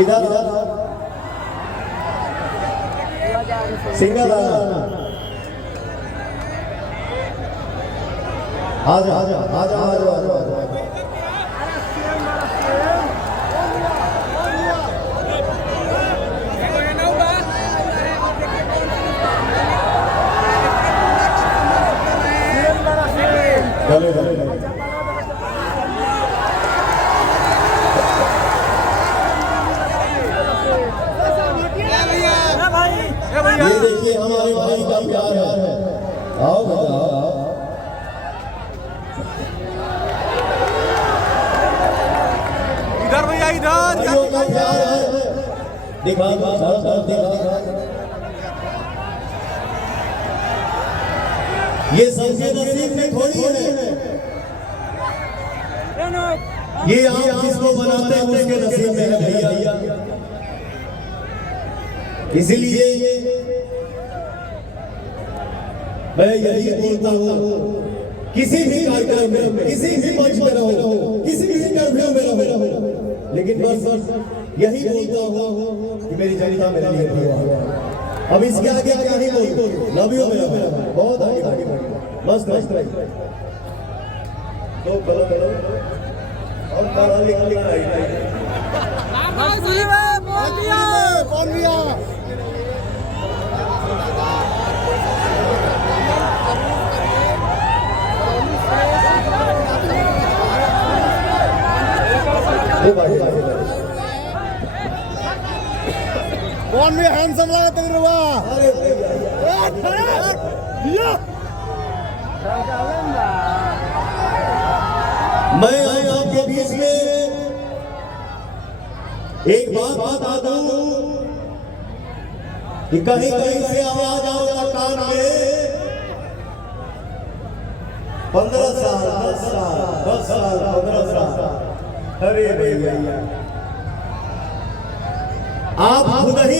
इधर सिंगल आजा आजा आजा आजा आजा चले चले ये देखिए हमारे भाई का प्यार है। आओ बेटा इधर भैया इधर का प्यार है। दिखा ये सबके नसीब में थोड़ी है। ये आप जिसको बनाते हैं उसके नसीब में है भैया। इसीलिए मैं यही बोलता हूँ किसी भी कार्यक्रम में, किसी भी मंच में रहो, किसी भी इंटरव्यू में रहो, लेकिन बस यही बोलता हूँ कि मेरी जनता मेरे लिए भगवान। अब इसके आगे क्या ही बोलूं, लव यू मेरा बहुत आगे मस्त मस्त तो करो और पढ़ा लिखा कौन भी हैंडसम लगा तगड़वा। मैं आज आपके बीच में एक बात बता दूं कि कहीं कहीं से आवाज आता कान में 15 साल 10 साल 10 साल 15 साल। अरे भैया आप खुद ही